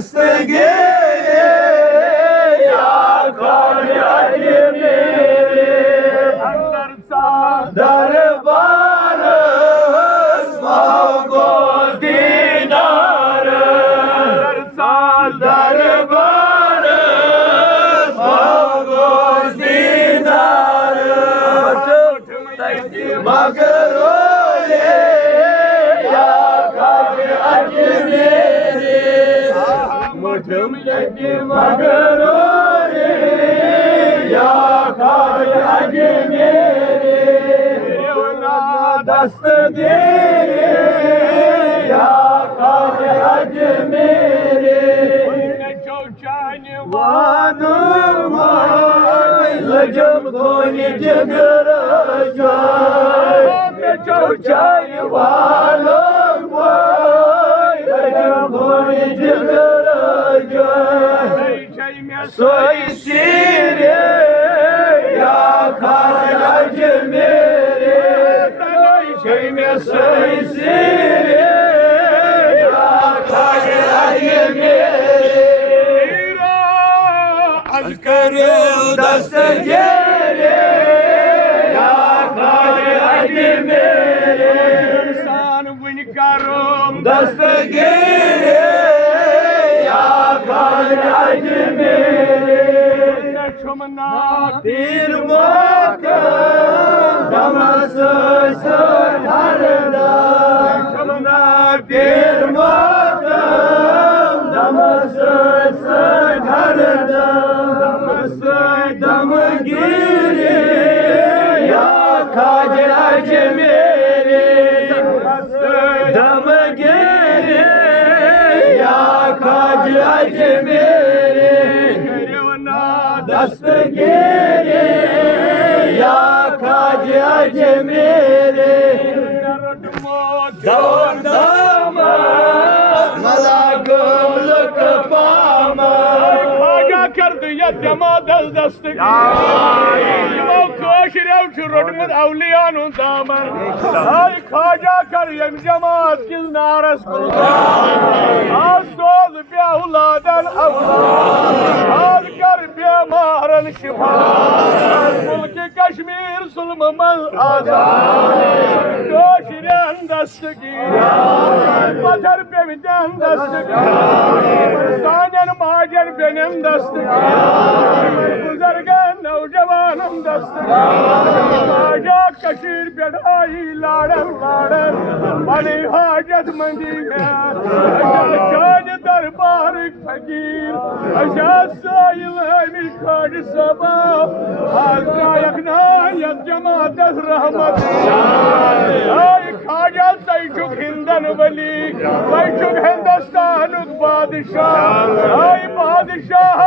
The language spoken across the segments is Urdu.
دستگیری یا خواجہ اجمیری اندر سا دربار اسماؤ دینار اندر سا دربار اسماؤ دینار مگر مگر یا خواجہ اجمیری دستگیری یا خواجہ اجمیری وانم لجم دونی جگر جای چوچائی والم لجم دونی جگر سوئی سیری یا خواجہ اجمیری سوئی سیری یا خواجہ اجمیری کرو دستگیری یا خواجہ اجمیری انسان بن کرم دستگیری دیر موقع دمس سرگردان دیر موقع دمس سرگردان دمگیری یا خواجہ اجمیری دمگیری یا خواجہ اجمیری دستگیری یا خواجہ اجمیری دور داماد ملاکم لک پاماد خواجہ کر دیا جماعت دستگیری یمو کاشریو چھ روٹمت اولیاء ہند دامن آئی خواجہ کر یم جماعت کس نارس آز سوز بے اولادن اولاد آز کر بیمارن شفا ملک کشمیر ظلم من آزاد کاشرین دستگیری پتھر پیوتن دستگیری سانین ماجن بینن دستگیری بزرگن نوجوانن دستگیری خواجہ کشیر پیڑائی لاڑن لاڑن بڑی حاجت مندی میں چاند دربار فقیر اشاہ سائل ہمی خواج سبا آز کائکنا یک جماعت رحمت آئی خواجہ سیچک ہندن ولی سیچک ہندوستان بادشاہ آئی بادشاہ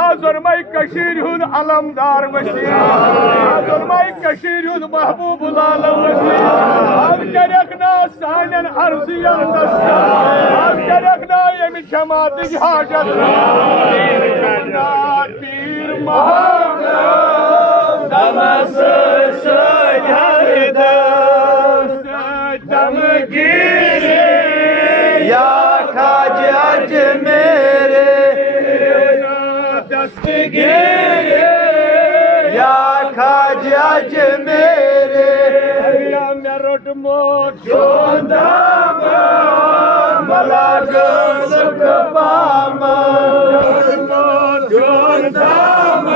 آزر مائی کشیر ہند علمدار وسیع آزر مائی کشیر ہند محبوب العالم وسیع آز کرکنا سانین عرضیان دستا آز کرکنا یمی جماعت حاجت پیر محمد دمس سجردست دمگیری یا خواجہ اجمیری دستگیری یا خواجہ اجمیری میں روٹ موت چون دامن ملاکم لک پامن چون دامن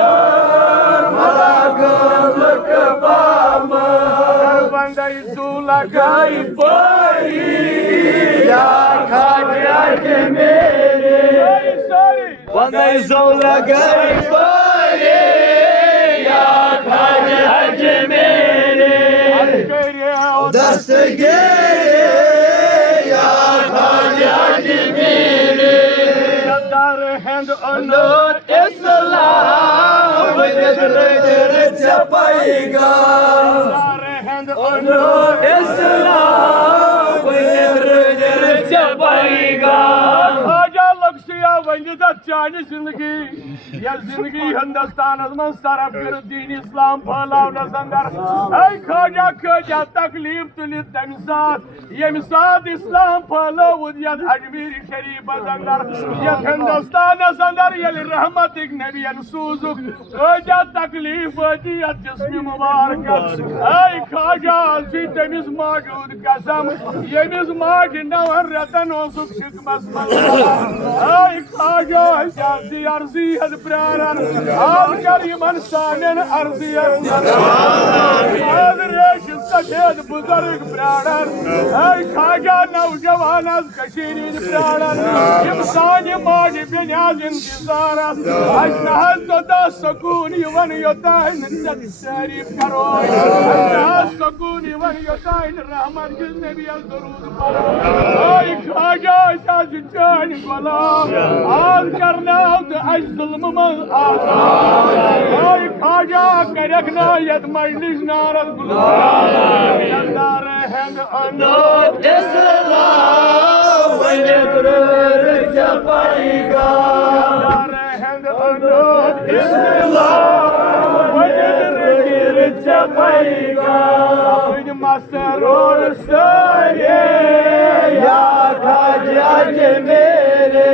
ملاکم لک پامن بندائی زو لگائی پاری یا خواجہ اجمیری بندائی زو لگائی پاری یا خواجہ اجمیری دستگیری یا خواجہ اجمیری صدر ہند انوت اسلام ودرد چپائی گا صدر ہند انوت اسلام ودرد چپائی گا خواجہ لکسیا ونجد چانہ زندگی یہ زندگی ہندوستان من صرف کر دین اسلام پھیلاونس اندر اے خواجہ خواجہ تکلیف تلت تمہ سات یم سات اسلام پھیلوت یت اجمیر شریف اندر یت ہندوستانس اندر یل رحمتک نبی سوزک خواجہ تکلیف وتی یت جسم مبارک اے خواجہ سی تمس موجود قسم یمس ماج 9 رتن اوسک شکمس اے خواجہ جاتی عرضی حد پرارن آل کر یمن سانن عرضی ریش سفید بزرگ پرارن اے خواجہ نوجوان از کشیرین پرارن یم سانی ماج بنیاز انتظار اجنہز دا سکون یون یوتائن تعریف کرو اجنہز سکون یون یوتائن رحمت جل نبی درود پڑھو اے خواجہ ساز جان غلام آل کرنا اج ظلم من آزاد اے خواجہ کرکنا ید مجلس نارد غلام یندار ہند انوت اسلام ونکرر چپائی گا یندار ہند انوت اسلام ونکرر چپائی گا مسرور سارے یا خواجہ میرے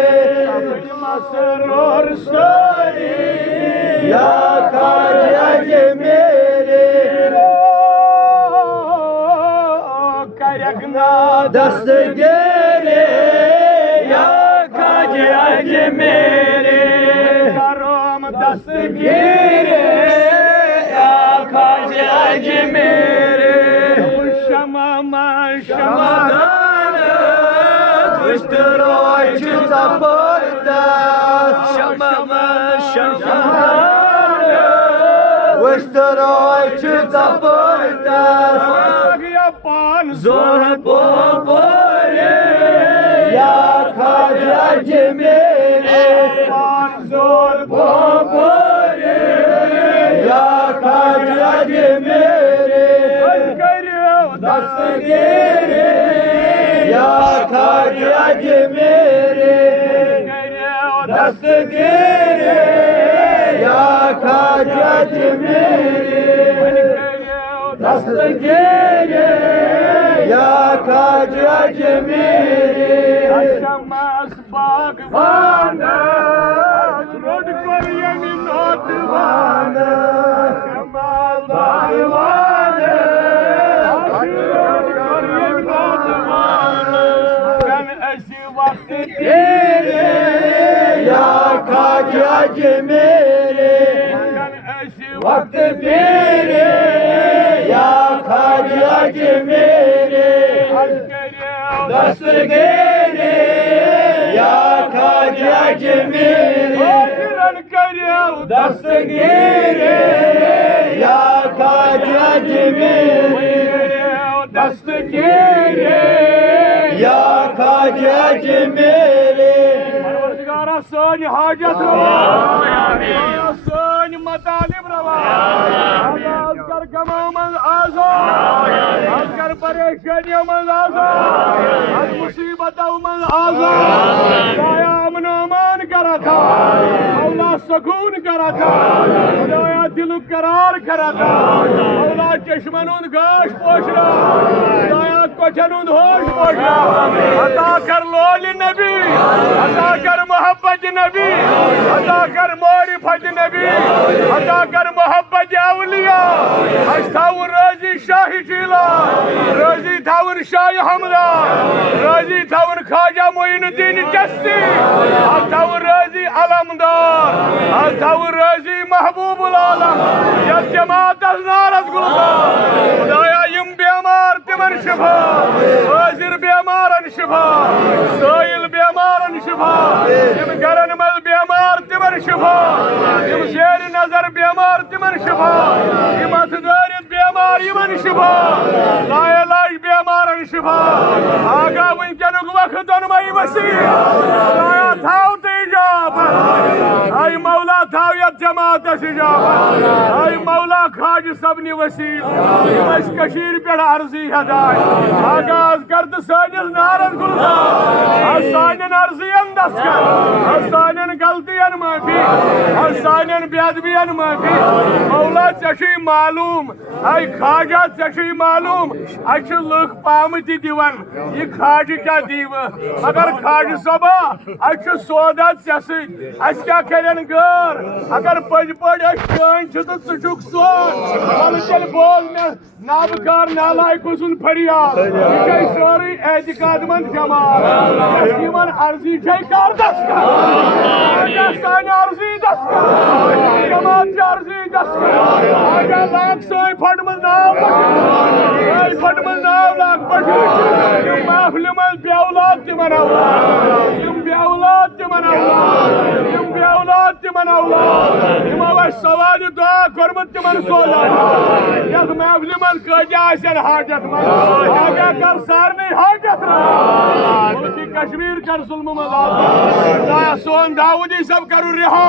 مسرور سارے یا خواجہ میرے کرکنا دستگیرے یا خواجہ میرے کرم دستگیرے یا خواجہ میرے شمادان وشتروی چھ زبردست شمادان وشتروی چھ زبردست پان زور بوبورے یا خواجہ میرے پان زور بوبورے یا خواجہ میرے دستگیرے یا خواجہ میرے دستگیرے یا خواجہ میرے دستگیرے یا خواجہ میرے شمس باغبان روڈ پر یعنی نوجوان شمس باغبان تیرے یا خواجہ میرے وقت تیرے یا خواجہ میرے دستگیرے یا خواجہ میرے دستگیرے یا خواجہ میرے دستگیرے یا خواجہ میرے پروردگارا سانی حاجت روا سانی مطالب روا آزاد کر غموں من آزاد کر پریشانیوں من آزاد مصیبتوں من آزاد خدایا امن و امان کرا تھا مولا سکون کرا تھا خدایا دل قرار کرا تھا مولا چشمن گاش پوشنا خدایا کوچن ہوش پوشنا عطا کر لول نبی عطا کر محبت نبی عطا کر معرفت نبی عطا کر محبت اولیاء اشتاور راضی شاہ شیلا راضی تھاور شاہ حمدہ راضی تھاور خواجہ معین الدین چشتی اشتاور راضی علمدار اشتاور راضی محبوب العالم یا جماعت نارد گلزار خدایا یم بیمار تمن شفا حاضر بیمارن شفا سائل بیمارن شفا یم گرن مل بیمار تمن شفا یم شیر نظر بیمار تمن شفا یم اتدارت بیمار یمن شفا لا علاج بیمارن شفا آگا ونکنک وقت دنمائی وسیع خدایا تھاو تیجاب اے مولا تھاو یت جماعت اجاب اے مولا خواجہ سبنی وسیع یم اس کشیر پیڑ عرضی ہدایت آغاز کر تو سانس نارن کن سانن عرضین دستکر سانن غلطین معافی سانن بے ادبین معافی مولا ژے معلوم اے خواجہ ژے معلوم اچھ لکھ پامتی دیوان یہ خواجہ کیا دیو مگر خواجہ صبا اچھ سودا ژے ست اس کیا کرن غیر اگر پج پڑ چان چھ تو ژھک سون ول چل بول میں نابکار نالائق سن فریاد یہ سوری اعتقاد مند جماعت یمن عرضی کر دستکر سان عرضی دستکر جماعت عرضی دستکر آگاہ لاگ سوئی پھٹمل ناو سوئی پھٹمل ناو لاگ پٹھ یم محفل من بے اولاد تمن اولاد یم بے اولاد تمن اولاد یم بے اولاد تمن اولاد یمو اس سوال دعا کرمت تمن سولان یت محفل من کجا آسن حاجت من آگاہ کر سارنی حاجت ملک کشمیر کر ظلم ملازم سون داؤدی سب کرو رہا